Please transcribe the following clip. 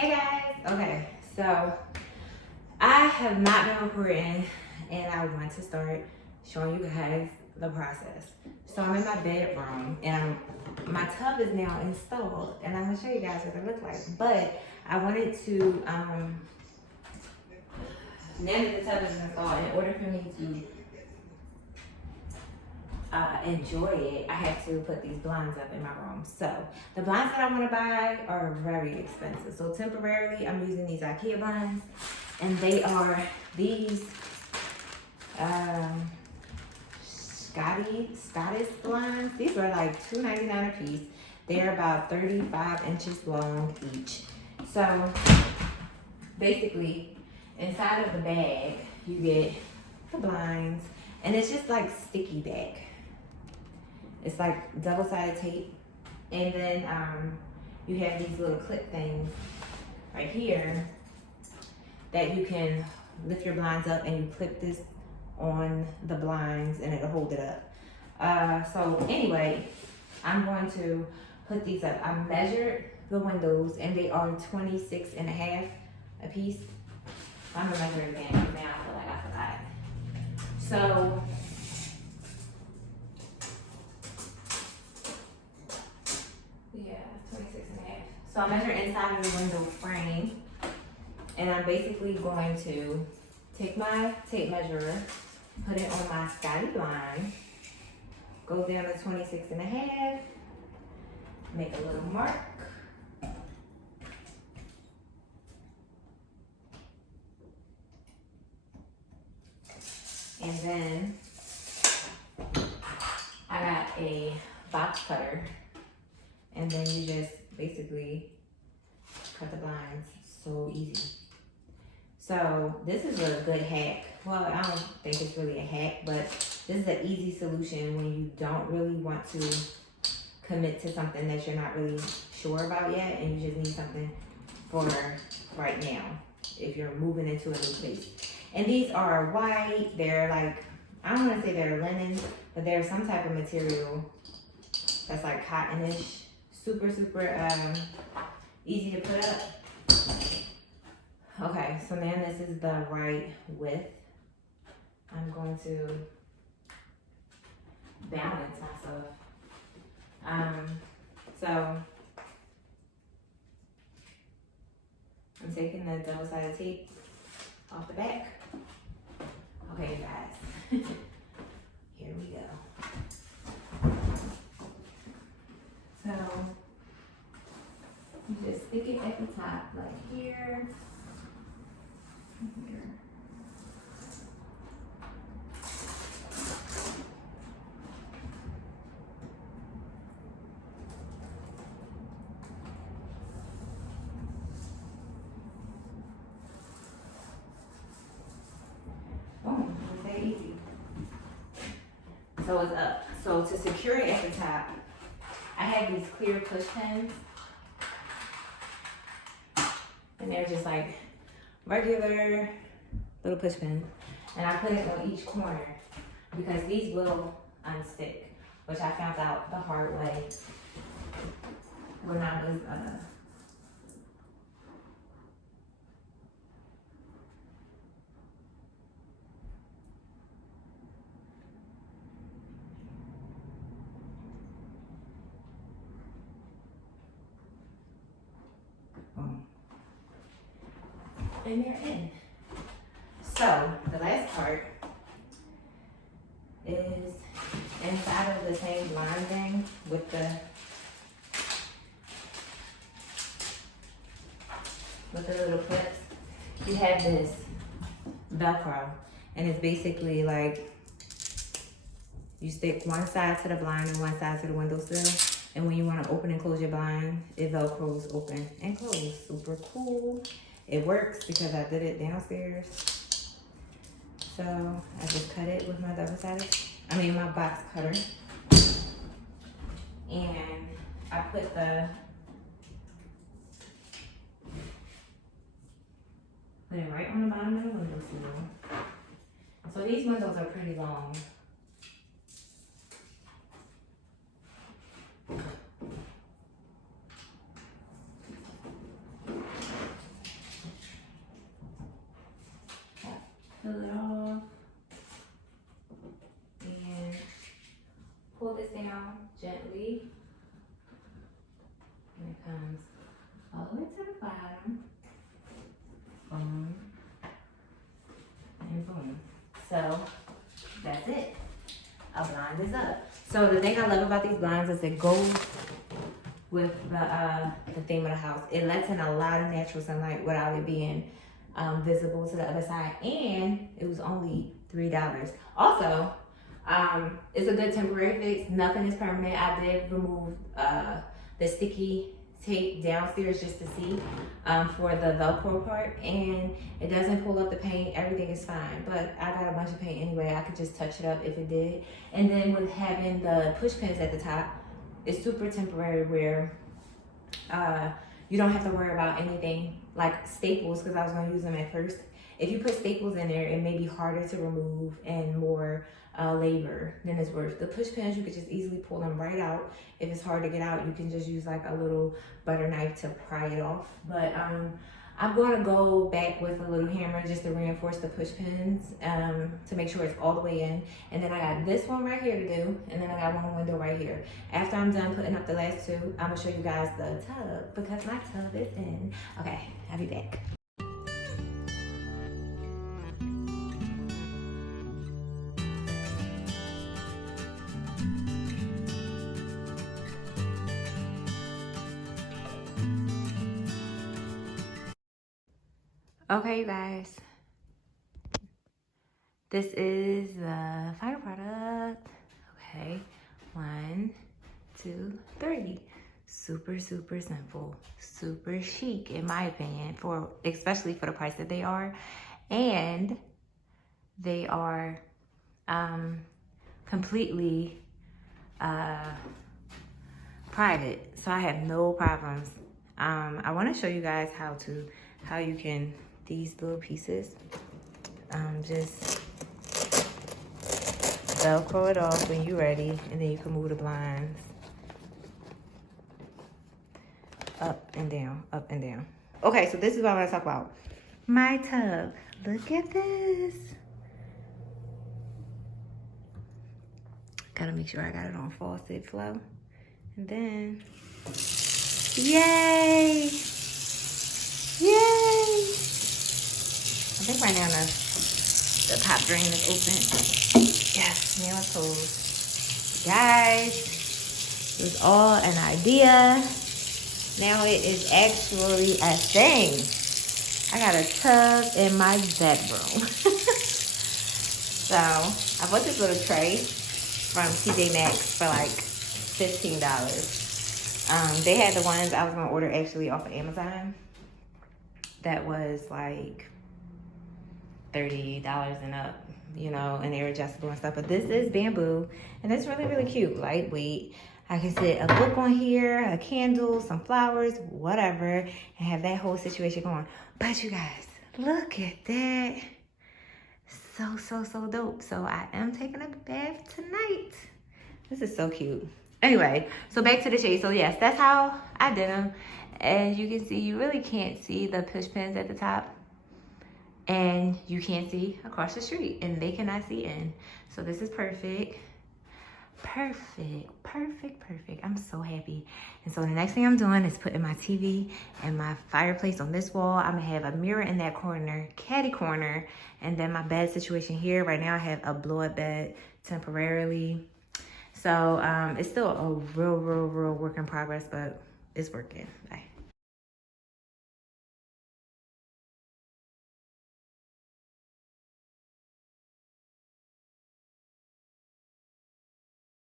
Hey guys! Okay, so I have not been recording and I want to start showing you guys the process. So I'm in my bedroom and my tub is now installed and I'm gonna show you guys what it looks like. But I wanted to, now that the tub is installed, in order for me to enjoy it, I have to put these blinds up in my room. So the blinds that I want to buy are very expensive. So temporarily, I'm using these Ikea blinds, and they are these Schottis blinds. These are like $2.99 a piece. They're about 35 inches long each. So basically, inside of the bag, you get the blinds, and it's just like sticky back. It's like double-sided tape, and then you have these little clip things right here that you can lift your blinds up, and you clip this on the blinds, and it'll hold it up. So anyway, I'm going to put these up. I measured the windows, and they are 26.5 a piece. I'm gonna measure it again because now I feel like I forgot. So yeah, 26.5. So I measure inside of the window frame, and I'm basically going to take my tape measure, put it on my Schottis blind, go down to 26.5, make a little mark. And then I got a box cutter, and then you just basically cut the blinds. So easy. So this is a good hack. Well, I don't think it's really a hack, but this is an easy solution when you don't really want to commit to something that you're not really sure about yet, and you just need something for right now if you're moving into a new place. And these are white. They're like, I don't want to say they're linen, but they're some type of material that's like cottonish. Super easy to put up. Okay, so now this is the right width. I'm going to balance myself. So I'm taking the double-sided tape off the back. Okay, you guys, here we go. So you just stick it at the top, like here, and here. Boom, it's that easy. So it's up. So to secure it at the top, I have these clear push pins, and they're just like regular little push pins, and I put it on each corner because these will unstick, which I found out the hard way when I was and they're in. So the last part is inside of the same blind thing with the little clips. You have this Velcro, and it's basically like you stick one side to the blind and one side to the windowsill, and when you want to open and close your blind, it Velcros open and close. Super cool. It works because I did it downstairs. So I just cut it with my my box cutter. And I put it right on the bottom of the windowsill. So these windows are pretty long. a blind is up. So the thing I love about these blinds is it goes with the theme of the house. It lets in a lot of natural sunlight without it being visible to the other side, and it was only $3. Also, it's a good temporary fix. Nothing is permanent. I did remove the sticky tape downstairs just to see for the Velcro part, and it doesn't pull up the paint. Everything is fine, but I got a bunch of paint anyway. I could just touch it up if it did. And then with having the push pins at the top, it's super temporary where you don't have to worry about anything like staples, because I was going to use them at first. If you put staples in there, it may be harder to remove and more labor than it's worth. The push pins, you could just easily pull them right out. If it's hard to get out, you can just use like a little butter knife to pry it off. But I'm going to go back with a little hammer just to reinforce the push pins to make sure it's all the way in. And then I got this one right here to do, and then I got one window right here. After I'm done putting up the last two, I'm going to show you guys the tub because my tub is in. Okay, I'll be back. Okay, you guys, this is the final product. Okay, 1, 2, 3. Super simple, super chic in my opinion, especially for the price that they are, and they are completely private, so I have no problems. I want to show you guys how you can, these little pieces, just Velcro it off when you're ready, and then you can move the blinds up and down, up and down. Okay, so this is what I want to talk about. My tub. Look at this. Gotta make sure I got it on faucet flow. And then, yay! Yay! I think right now the pop drain is open. Yes, now it's closed. Guys, it was all an idea. Now it is actually a thing. I got a tub in my bedroom. So I bought this little tray from TJ Maxx for like $15. They had the ones I was gonna order actually off of Amazon. That was like $30 and up, you know, and they're adjustable and stuff. But this is bamboo, and it's really cute, lightweight. I can sit a book on here, a candle, some flowers, whatever, and have that whole situation going. But you guys, look at that. So dope. So I am taking a bath tonight. This is so cute. Anyway, so back to the shade. So yes, that's how I did them. As you can see, you really can't see the push pins at the top. And you can't see across the street. And they cannot see in. So this is perfect. Perfect. I'm so happy. And so the next thing I'm doing is putting my TV and my fireplace on this wall. I'm gonna have a mirror in that corner, caddy corner, and then my bed situation here. Right now I have a blow-up bed temporarily. So it's still a real work in progress, but it's working. Bye.